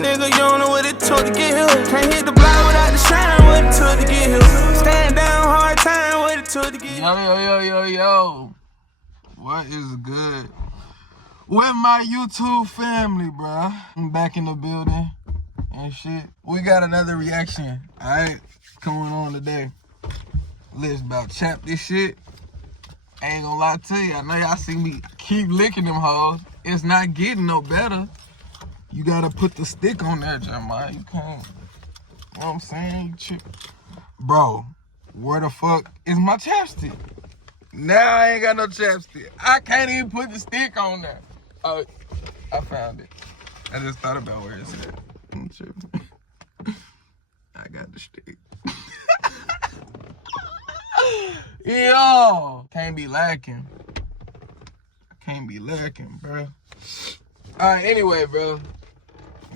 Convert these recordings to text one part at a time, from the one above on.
nigga, you don't know what it took to get here. Can't hit the block without the shine, what it took to get here. Stand down, hard time, what it took to get here. Yo. What is good with my YouTube family, bruh? I'm back in the building and shit. We got another reaction, alright, coming on today. Let's about chap this shit. I ain't gonna lie to you, I know y'all see me keep licking them hoes. It's not getting no better. You gotta put the stick on there, Jeremiah. You can't, you know what I'm saying? You chip. Bro, where the fuck is my chapstick? Now I ain't got no chapstick. I can't even put the stick on there. Oh, I found it. I just thought about where it's at. I'm tripping. I got the stick. Yo, can't be lacking. Can't be lacking, bro. Alright, anyway, bro.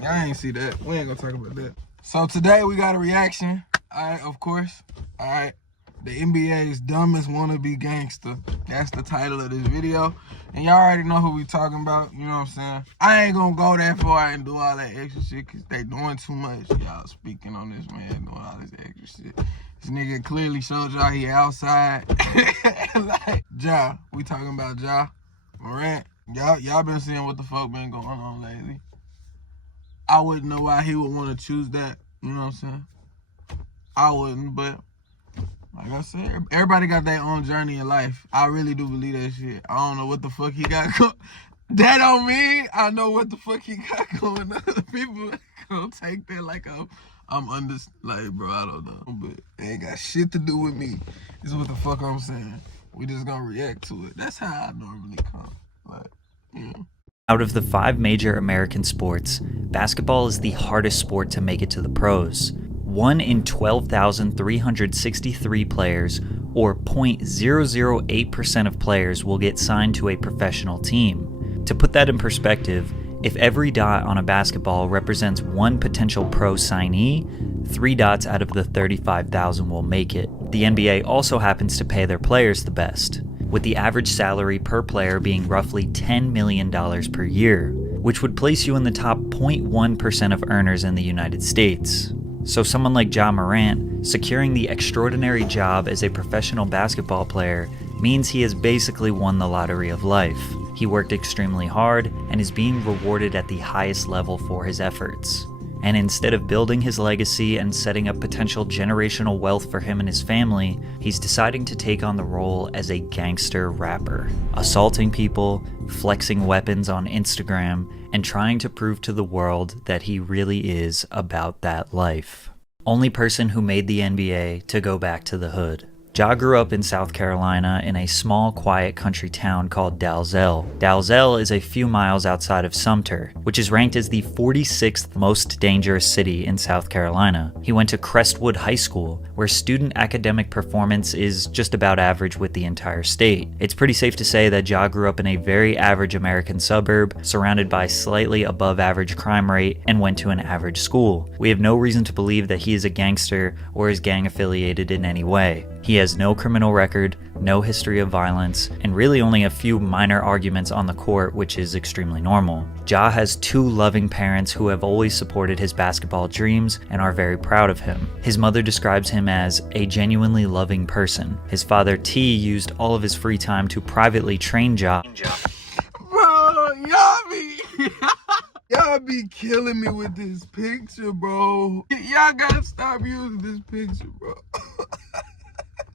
Y'all ain't see that. We ain't gonna talk about that. So today we got a reaction. Alright, of course. Alright. The NBA's Dumbest Wannabe Gangster. That's the title of this video. And y'all already know who we talking about. You know what I'm saying? I ain't gonna go that far and do all that extra shit because they doing too much. Y'all speaking on this man doing all this extra shit. This nigga clearly showed y'all he outside. Like, Ja. We talking about Ja. Moran. Y'all been seeing what the fuck been going on lately. I wouldn't know why he would want to choose that. You know what I'm saying? I wouldn't, but like I said, everybody got their own journey in life. I really do believe that shit. I don't know what the fuck he got going. That don't mean I know what the fuck he got going on. People gonna take that like I'm under, like, bro, I don't know. But it ain't got shit to do with me. This is what the fuck I'm saying. We just gonna react to it. That's how I normally come. Like, you know. Out of the 5 major American sports, basketball is the hardest sport to make it to the pros. 1 in 12,363 players, or 0.008% of players, will get signed to a professional team. To put that in perspective, if every dot on a basketball represents 1 potential pro signee, 3 dots out of the 35,000 will make it. The NBA also happens to pay their players the best, with the average salary per player being roughly $10 million per year, which would place you in the top 0.1% of earners in the United States. So someone like Ja Morant securing the extraordinary job as a professional basketball player means he has basically won the lottery of life. He worked extremely hard and is being rewarded at the highest level for his efforts. And instead of building his legacy and setting up potential generational wealth for him and his family, he's deciding to take on the role as a gangster rapper, assaulting people, flexing weapons on Instagram, and trying to prove to the world that he really is about that life. Only person who made the NBA to go back to the hood. Ja grew up in South Carolina in a small, quiet country town called Dalzell. Dalzell is a few miles outside of Sumter, which is ranked as the 46th most dangerous city in South Carolina. He went to Crestwood High School, where student academic performance is just about average with the entire state. It's pretty safe to say that Ja grew up in a very average American suburb, surrounded by slightly above average crime rate, and went to an average school. We have no reason to believe that he is a gangster or is gang affiliated in any way. He has no criminal record, no history of violence, and really only a few minor arguments on the court, which is extremely normal. Ja has 2 loving parents who have always supported his basketball dreams and are very proud of him. His mother describes him as a genuinely loving person. His father T used all of his free time to privately train Ja. Bro, y'all be killing me with this picture, bro. Y'all gotta stop using this picture, bro.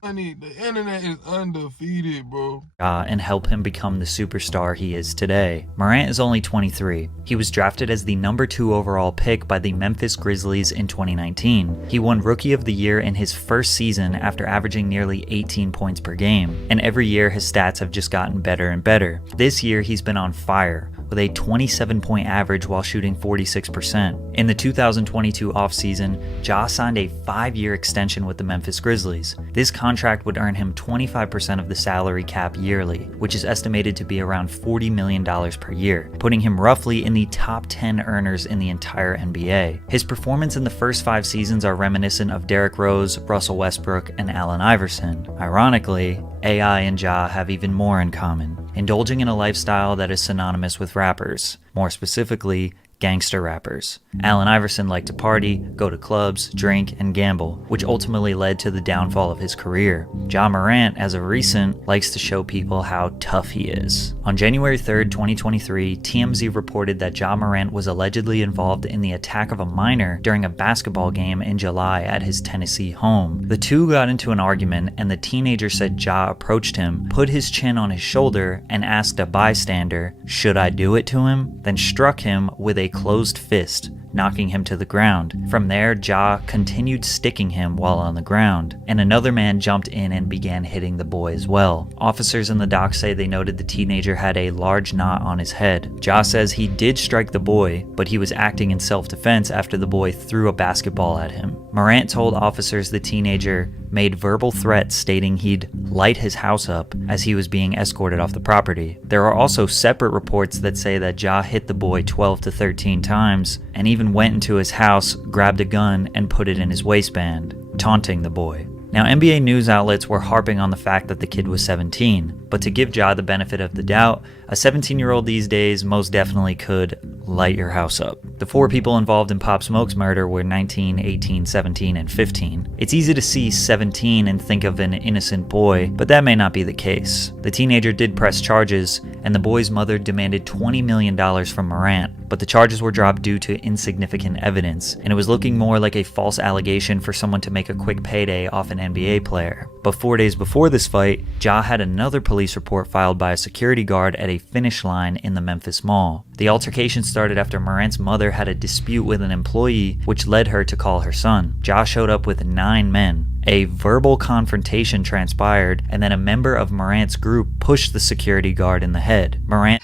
Honey, the internet is undefeated, bro. And help him become the superstar he is today. Morant is only 23. He was drafted as the number 2 overall pick by the Memphis Grizzlies in 2019. He won Rookie of the Year in his first season after averaging nearly 18 points per game. And every year his stats have just gotten better and better. This year he's been on fire, with a 27-point average while shooting 46%. In the 2022 offseason, Ja signed a 5-year extension with the Memphis Grizzlies. This contract would earn him 25% of the salary cap yearly, which is estimated to be around $40 million per year, putting him roughly in the top 10 earners in the entire NBA. His performance in the first 5 seasons are reminiscent of Derrick Rose, Russell Westbrook, and Allen Iverson. Ironically, AI and Ja have even more in common, indulging in a lifestyle that is synonymous with rappers, more specifically, gangster rappers. Allen Iverson liked to party, go to clubs, drink, and gamble, which ultimately led to the downfall of his career. Ja Morant, as of recent, likes to show people how tough he is. On January 3rd, 2023, TMZ reported that Ja Morant was allegedly involved in the attack of a minor during a basketball game in July at his Tennessee home. The two got into an argument, and the teenager said Ja approached him, put his chin on his shoulder, and asked a bystander, "Should I do it to him?" then struck him with a closed fist, knocking him to the ground. From there, Ja continued sticking him while on the ground, and another man jumped in and began hitting the boy as well. Officers in the dock say they noted the teenager had a large knot on his head. Ja says he did strike the boy, but he was acting in self-defense after the boy threw a basketball at him. Morant told officers the teenager made verbal threats stating he'd light his house up as he was being escorted off the property. There are also separate reports that say that Ja hit the boy 12 to 13 times and even went into his house, grabbed a gun, and put it in his waistband, taunting the boy. Now, NBA news outlets were harping on the fact that the kid was 17, but to give Ja the benefit of the doubt, a 17-year-old these days most definitely could light your house up. The four people involved in Pop Smoke's murder were 19, 18, 17, and 15. It's easy to see 17 and think of an innocent boy, but that may not be the case. The teenager did press charges, and the boy's mother demanded $20 million from Morant, but the charges were dropped due to insignificant evidence, and it was looking more like a false allegation for someone to make a quick payday off an NBA player. But 4 days before this fight, Ja had another police report filed by a security guard at a finish line in the Memphis Mall. The altercation started after Morant's mother had a dispute with an employee, which led her to call her son. Ja showed up with 9 men. A verbal confrontation transpired, and then a member of Morant's group pushed the security guard in the head. Morant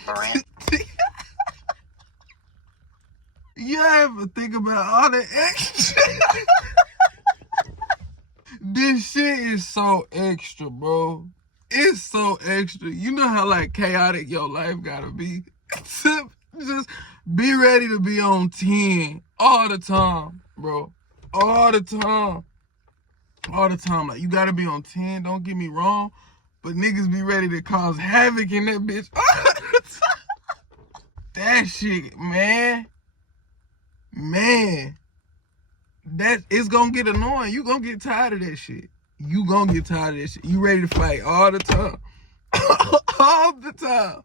You ever think about all the extra? This shit is so extra, bro. It's so extra. You know how like chaotic your life gotta be? Just be ready to be on 10 all the time, bro. All the time. All the time. Like, you gotta be on 10, don't get me wrong, but niggas be ready to cause havoc in that bitch all the time. That shit, man. Man. That it's gonna get annoying. You gonna get tired of that shit. You gonna get tired of that shit. You ready to fight all the time. All the time.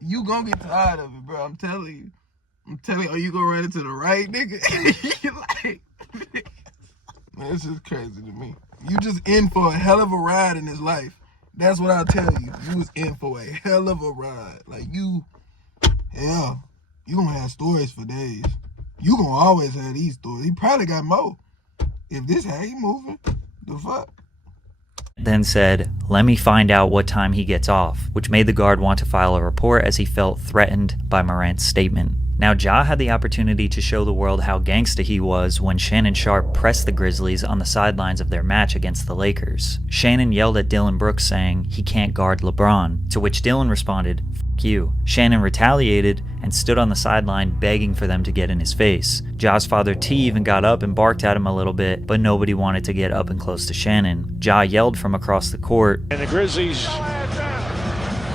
You gonna get tired of it, bro. I'm telling you. Are you gonna run into the right nigga? Like, man, it's just crazy to me. You just in for a hell of a ride in this life. That's what I'll tell you. You was in for a hell of a ride. Like, you gonna have stories for days. You gonna always have these stories. He probably got more. If this how he moving, the fuck? then said, "Let me find out what time he gets off," which made the guard want to file a report as he felt threatened by Morant's statement. Now, Ja had the opportunity to show the world how gangsta he was when Shannon Sharpe pressed the Grizzlies on the sidelines of their match against the Lakers. Shannon yelled at Dillon Brooks saying he can't guard LeBron, to which Dillon responded, "F*** you." Shannon retaliated and stood on the sideline begging for them to get in his face. Ja's father T even got up and barked at him a little bit, but nobody wanted to get up and close to Shannon. Ja yelled from across the court, And the Grizzlies.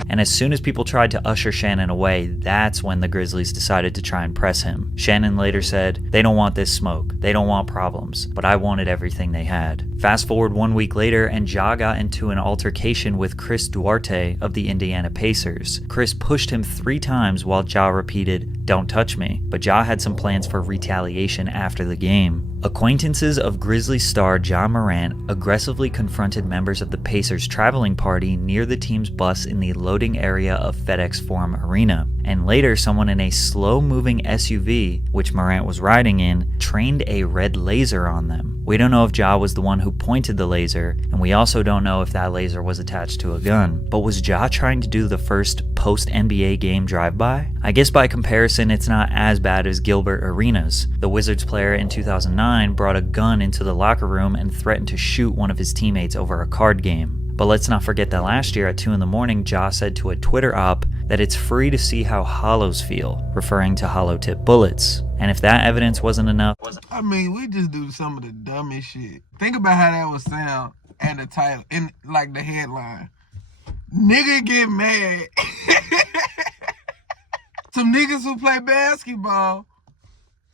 and as soon as people tried to usher Shannon away, that's when the Grizzlies decided to try and press him. Shannon later said, "They don't want this smoke, they don't want problems, but I wanted everything they had." Fast forward 1 week later, and Ja got into an altercation with Chris Duarte of the Indiana Pacers. Chris pushed him 3 times while Ja repeated, "Don't touch me," but Ja had some plans for retaliation after the game. Acquaintances of Grizzlies star Ja Morant aggressively confronted members of the Pacers traveling party near the team's bus in the loading area of FedEx Forum Arena, and later someone in a slow-moving SUV, which Morant was riding in, trained a red laser on them. We don't know if Ja was the one who pointed the laser, and we also don't know if that laser was attached to a gun. But was Ja trying to do the first post-NBA game drive-by? I guess by comparison, it's not as bad as Gilbert Arenas. The Wizards player in 2009 brought a gun into the locker room and threatened to shoot one of his teammates over a card game. But let's not forget that last year at 2 in the morning, Ja said to a Twitter op that it's free to see how hollows feel, referring to hollow tip bullets. And if that evidence wasn't enough, I mean, we just do some of the dumbest shit. Think about how that would sound and the title, in like the headline. Nigga get mad. Some niggas who play basketball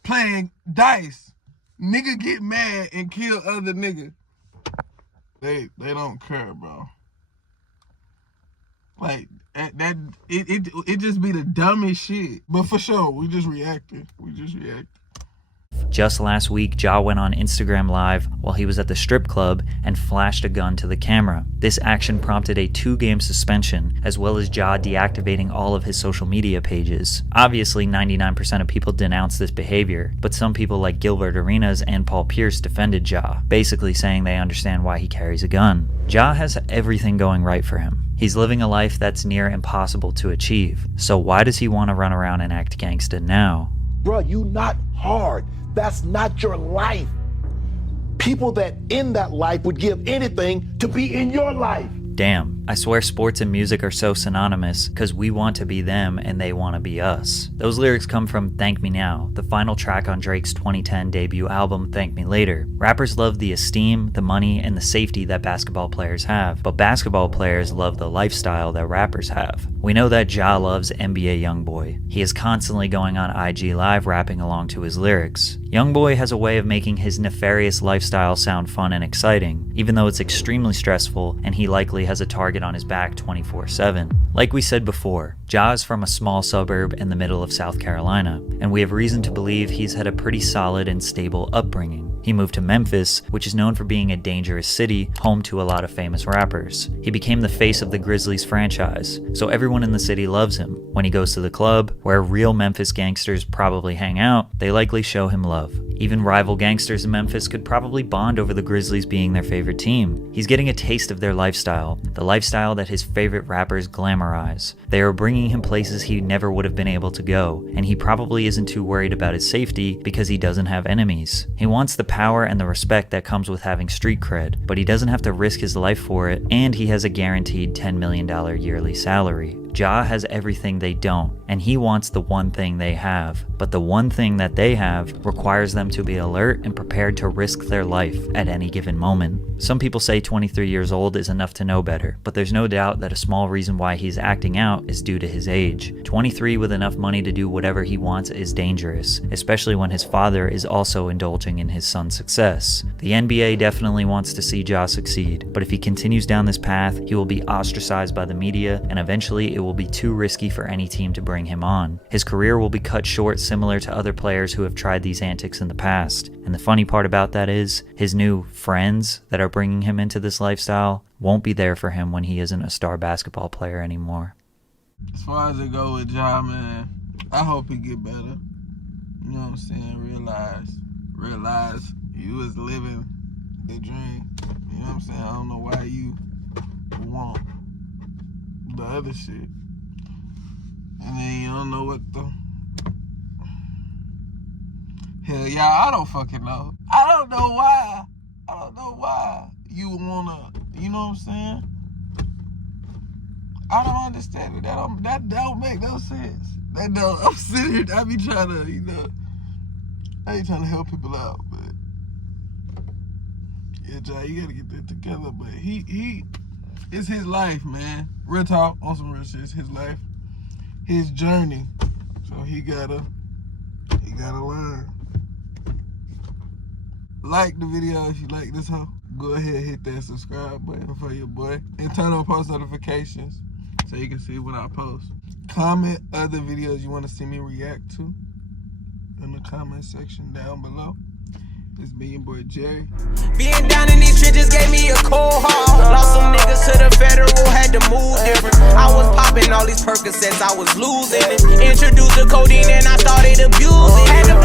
playing dice. Nigga get mad and kill other niggas. They don't care, bro. Like that it just be the dumbest shit. But for sure, we just reacted. Just last week, Ja went on Instagram Live while he was at the strip club and flashed a gun to the camera. This action prompted a 2-game suspension, as well as Ja deactivating all of his social media pages. Obviously, 99% of people denounce this behavior, but some people like Gilbert Arenas and Paul Pierce defended Ja, basically saying they understand why he carries a gun. Ja has everything going right for him. He's living a life that's near impossible to achieve. So why does he want to run around and act gangsta now? Bro, you not hard. That's not your life. People that in that life would give anything to be in your life. Damn, I swear sports and music are so synonymous because we want to be them and they want to be us. Those lyrics come from Thank Me Now, the final track on Drake's 2010 debut album Thank Me Later. Rappers love the esteem, the money, and the safety that basketball players have, but basketball players love the lifestyle that rappers have. We know that Ja loves NBA YoungBoy. He is constantly going on IG Live rapping along to his lyrics. YoungBoy has a way of making his nefarious lifestyle sound fun and exciting, even though it's extremely stressful and he likely has a target on his back 24/7. Like we said before, Ja is from a small suburb in the middle of South Carolina, and we have reason to believe he's had a pretty solid and stable upbringing. He moved to Memphis, which is known for being a dangerous city, home to a lot of famous rappers. He became the face of the Grizzlies franchise, so everyone in the city loves him. When he goes to the club, where real Memphis gangsters probably hang out, they likely show him love. Even rival gangsters in Memphis could probably bond over the Grizzlies being their favorite team. He's getting a taste of their lifestyle, the lifestyle that his favorite rappers glamorize. They are bringing him places he never would have been able to go, and he probably isn't too worried about his safety because he doesn't have enemies. He wants the power and the respect that comes with having street cred, but he doesn't have to risk his life for it, and he has a guaranteed $10 million yearly salary. Ja has everything they don't, and he wants the one thing they have. But the one thing that they have requires them to be alert and prepared to risk their life at any given moment. Some people say 23 years old is enough to know better, but there's no doubt that a small reason why he's acting out is due to his age. 23 with enough money to do whatever he wants is dangerous, especially when his father is also indulging in his son's success. The NBA definitely wants to see Ja succeed, but if he continues down this path, he will be ostracized by the media, and eventually it will be too risky for any team to bring him on. His career will be cut short similar to other players who have tried these antics in the past. And the funny part about that is, his new friends that are bringing him into this lifestyle won't be there for him when he isn't a star basketball player anymore. As far as it go with Ja, man, I hope he get better. You know what I'm saying? Realize you was living the dream. You know what I'm saying? I don't know why you want the other shit. And then you don't know what the hell, y'all, I don't fucking know. I don't know why you wanna, you know what I'm saying? I don't understand it. That don't make no sense. That don't, I'm sitting here, I be trying to, you know, I ain't trying to help people out, but yeah, Ja, you gotta get that together. But he it's his life, man. Real talk, on some real shit. It's his life, his journey. So he gotta learn. Like the video if you like this hoe. Go ahead, hit that subscribe button for your boy, and turn on post notifications so you can see when I post. Comment other videos you want to see me react to in the comment section down below. It's me, your boy Jerry. Being down in these trenches gave me a cold heart. Lost some niggas to the federal, had to move different. I was popping all these Percocets, I was losing it. Introduced the codeine and I started abusing it. Had to